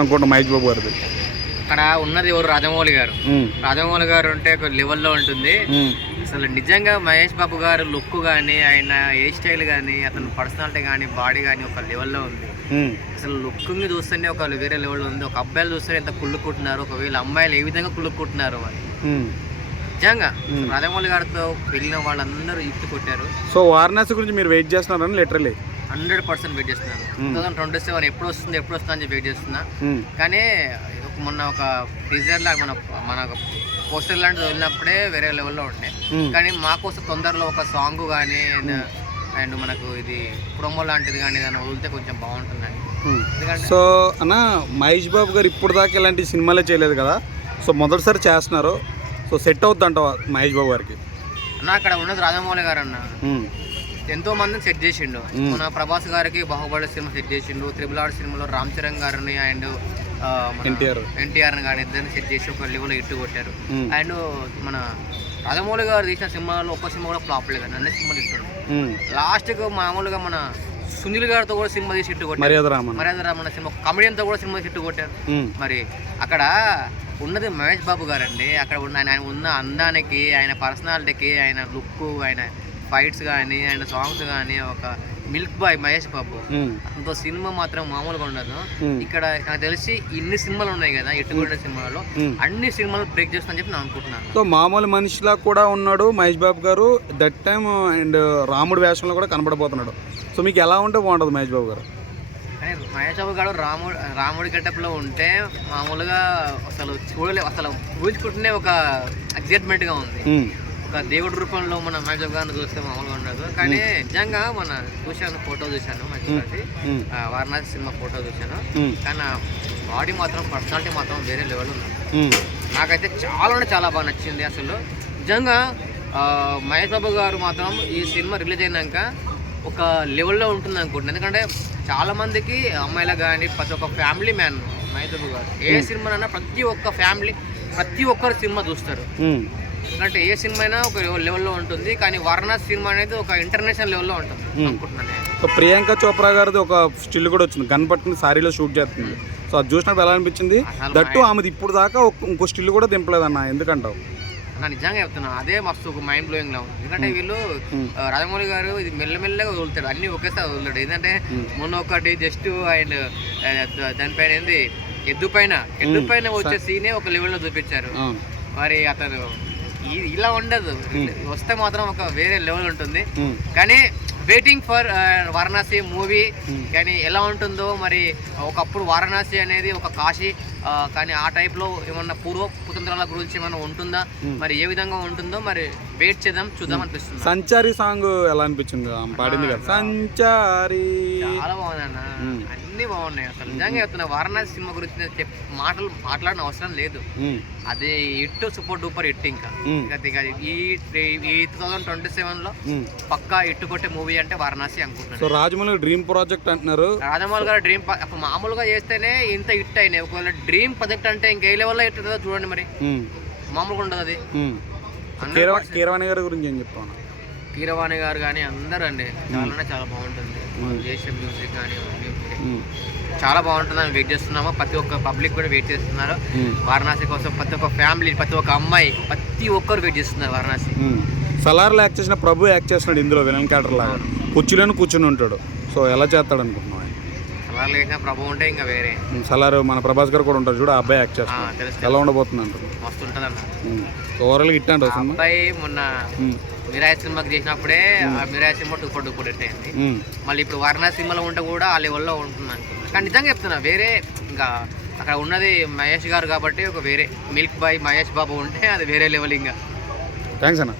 అనుకుంటా మహేష్ బాబు గారిది. అక్కడ ఉన్నది ఎవరు? రాజమౌళి గారు. రాజమౌళి గారు ఉంటే ఒక లెవెల్లో ఉంటుంది. అసలు నిజంగా మహేష్ బాబు గారు లుక్ కానీ, ఆయన హెయిర్ స్టైల్ కానీ, అతని పర్సనాలిటీ కానీ, బాడీ కానీ ఒక లెవెల్లో ఉంది. అసలు లుక్ని చూస్తేనే ఒక వేరే లెవెల్లో ఉంది. ఒక అబ్బాయిలు చూస్తే ఎంత కుళ్ళుకుంటున్నారు, ఒకవేళ అమ్మాయిలు ఏ విధంగా కుళ్ళుకుంటున్నారు అని. నిజంగా రాజమౌళి గారితో వెళ్ళిన వాళ్ళందరూ ఇప్పు కొట్టారు. సో వారణాసి గురించి మీరు వెయిట్ చేస్తున్నారని లిటరలీ 100% వెయిట్ చేస్తున్నాను. 2027 ఎప్పుడు వస్తుంది అని చెప్పి వెయిట్ చేస్తున్నా. కానీ మొన్న ఒక టీజర్ లాగా మన పోస్టర్ లాంటిది వదిలినప్పుడే వేరే లెవెల్లో ఉంటాయి. కానీ మాకోసం తొందరలో ఒక సాంగ్ కానీ అండ్ మనకు ఇది ప్రోమో లాంటిది కానీ దాన్ని వదిలితే కొంచెం బాగుంటుందని. సో అన్న మహేష్ బాబు గారు ఇప్పుడు దాకా ఇలాంటి సినిమాలే చేయలేదు కదా, సో మొదటిసారి చేస్తున్నారు. సో సెట్ అవుతుందంట మహేష్ బాబు గారికి అన్న. అక్కడ ఉన్నది రాజమౌళి గారు అన్న. ఎంతో మందిని సెట్ చేసిండు. మన ప్రభాస్ గారికి బాహుబలి సినిమా సెట్ చేసిండు. RRR సినిమాలో రామ్ చరణ్ గారిని అండ్ ఎన్టీఆర్ కానీ ఇద్దరిని సెట్ చేసి ఒక లెవెల్లో ఇట్టు కొట్టారు. అండ్ మన రాజమౌళి గారు తీసిన సినిమాలో ఒక్క సినిమా కూడా ఫ్లాప్ లేదు, అన్ని సినిమాలు ఇట్టాడు. లాస్ట్కి మామూలుగా మన సునీల్ గారితో కూడా సినిమా తీసి ఇట్టు కొట్టారు. మర్యాద రామన్న సినిమా కామెడియన్తో కూడా సినిమా తీసి ఇట్టు కొట్టారు. మరి అక్కడ ఉన్నది మహేష్ బాబు గారు అండి. అక్కడ ఆయన ఉన్న అందానికి, ఆయన పర్సనాలిటీకి, ఆయన లుక్, ఆయన ఫైట్స్ కానీ, ఆయన సాంగ్స్ కానీ ఒక మిల్క్ బాయ్ మహేష్ బాబు. అంత సినిమా మాత్రం మామూలుగా ఉండదు. ఇక్కడ నాకు తెలిసి ఇన్ని సినిమాలు ఉన్నాయి కదా ఎట్టుకొండ సినిమాలో, అన్ని సినిమాలు బ్రేక్ చేస్తా అని చెప్పి నేను అనుకుంటున్నాను. సో మామూలు మనిషిలా కూడా ఉన్నాడు మహేష్ బాబు గారు. దట్ టైం అండ్ రాముడి వేషంలో కూడా కనబడబోతున్నాడు. సో మీకు ఎలా ఉంటే బాగుంటుంది మహేష్ బాబు గారు? కానీ మహేష్ బాబు గారు రాముడి గెటప్లో ఉంటే మామూలుగా అసలు చూడలే, అసలు ఊహించుకుంటూనే ఒక ఎగ్జైట్మెంట్గా ఉంది. ఒక దేవుడి రూపంలో మన మహేష్ బాబు గారిని చూస్తే మామూలుగా ఉండదు. కానీ నిజంగా మన చూశాను, ఫోటో చూశాను, మంచి వారణాసి సినిమా ఫోటో చూశాను. కానీ బాడీ మాత్రం, పర్సనాలిటీ మాత్రం వేరే లెవెల్ ఉంది. నాకైతే చాలా బాగా నచ్చింది. అసలు నిజంగా మహేష్ బాబు గారు మాత్రం ఈ సినిమా రిలీజ్ అయినాక ఒక లెవెల్లో ఉంటుంది అనుకుంటున్నాను. ఎందుకంటే చాలా మందికి అమ్మాయిలకు కానీ ప్రతి ఒక్క ఫ్యామిలీ మ్యాన్ మహేష్ బాబు గారు. ఏ సినిమానైనా ప్రతి ఒక్క ఫ్యామిలీ, ప్రతి ఒక్కరు సినిమా చూస్తారు. ఎందుకంటే ఏ సినిమా అయినా ఒక లెవెల్లో ఉంటుంది. కానీ వారణాసి సినిమా అనేది ఒక ఇంటర్నేషనల్ లెవెల్లో ఉంటుంది అనుకుంటున్నాను. సో ప్రియాంక చోప్రా గారిది ఒక స్టిల్ కూడా వచ్చింది, గన్ పట్టుకుని సారీలో షూట్ చేస్తుంది. సో అది చూసినప్పుడు ఎలా అనిపించింది? దట్టు ఆమెది ఇప్పుడు దాకా ఇంకో స్టిల్ కూడా దింపలేదన్న, ఎందుకంటావు? నిజంగా చెప్తున్నా, అదే మస్తు ఒక మైండ్ బ్లోయింగ్ లా ఉంది. ఎందుకంటే వీళ్ళు రాజమౌళి గారు ఇది మెల్లమెల్లగా వదులుతాడు, అన్ని ఒకేసారి వదులుతాడు. ఏంటంటే మొన్న ఒకటి జస్ట్ ఆయన దానిపైన ఏంది ఎద్దు పైన వచ్చే సీనే ఒక లెవెల్లో చూపించారు. మరి అతను ఇలా ఉండదు, వస్తే మాత్రం ఒక వేరే లెవెల్ ఉంటుంది. కానీ వెయిటింగ్ ఫర్ వారణాసి మూవీ. కానీ ఎలా ఉంటుందో మరి, ఒకప్పుడు వారణాసి అనేది ఒక కాశీ, కానీ ఆ టైప్లో ఏమన్నా పూర్వపుతంత్రాల గురించి ఏమన్నా ఉంటుందా, మరి ఏ విధంగా ఉంటుందో మరి వెయిట్ చేద్దాం, చూద్దాం అనిపిస్తుంది. సంచారి సాంగ్ ఎలా అనిపించింది? పాడింది కదా సంచారి, చాలా బాగుంది అన్న. అన్ని బాగున్నాయి. అసలు నిజంగా చెప్తున్నా, వారణాసి సినిమా గురించి మాట్లాడిన అవసరం లేదు. అది హిట్, సూపర్ డూపర్ హిట్. ఇంకా ఈ 2027లో పక్కా హిట్ కొట్టే మూవీ అంటే వారణాసి అనుకుంటున్నాను. సో రాజమౌళి డ్రీమ్ ప్రాజెక్ట్ అంటున్నారు. రాజమౌళి గారు డ్రీమ్ మామూలుగా చేస్తేనే ఇంత హిట్ అయినాయి. ఒకవేళ డ్రీమ్ ప్రాజెక్ట్ అంటే ఇంకే లెవెల్లో హిట్ అవుతుందో చూడండి. మరి మామూలుగా ఉండదు అది. కీరవాణి గారి గురించి ఏం చెప్తాను? కీరవాణి గారు కానీ అందరూ అండి చాలా బాగుంటుంది. చేసే మ్యూజిక్ కానీ చాలా బాగుంటుందని వెయిట్ చేస్తున్నాము. ప్రతి ఒక్క పబ్లిక్ కూడా వెయిట్ చేస్తున్నారు వారణాసి కోసం. ప్రతి ఒక్క ఫ్యామిలీ, ప్రతి ఒక్క అమ్మాయి, ప్రతి ఒక్కరు వెయిట్ చేస్తున్నారు వారణాసి. సలార్లో యాక్ట్ చేసిన ప్రభు యాక్ట్ చేస్తున్నాడు ఇందులో విలన్ క్యారెక్టర్ లాగా. కుర్చీలోనే కూర్చుని ఉంటాడు. సో ఎలా చేస్తాడు అనుకుంటున్నాను? సలార్లో వేసిన ప్రభు ఉంటే ఇంకా వేరే. సలార్ మన ప్రభాస్ గారు కూడా ఉంటారు చూడు, ఆ అబ్బాయి యాక్ట్ చేస్తాడు. ఎలా ఉండబోతుంది అంటారు? మస్తు ఉంటుంది అన్న. ఓవరాల్గా హిట్ అంటారు. అబ్బాయి మొన్న మిరాయి సినిమాకి చేసినప్పుడే ఆ మిరాయి సినిమా టూపర్ హిట్ అయింది. మళ్ళీ ఇప్పుడు వారణాసి సినిమాలో ఉంటే కూడా ఆ లెవెల్లో ఉంటుంది అనుకుంటున్నాను. కానీ నిజంగా చెప్తున్నా, వేరే ఇంకా అక్కడ ఉన్నది మహేష్ గారు కాబట్టి ఒక వేరే మిల్క్ బాయ్ మహేష్ బాబు ఉంటే అది వేరే లెవెల్. ఇంకా థ్యాంక్స్ అన్న.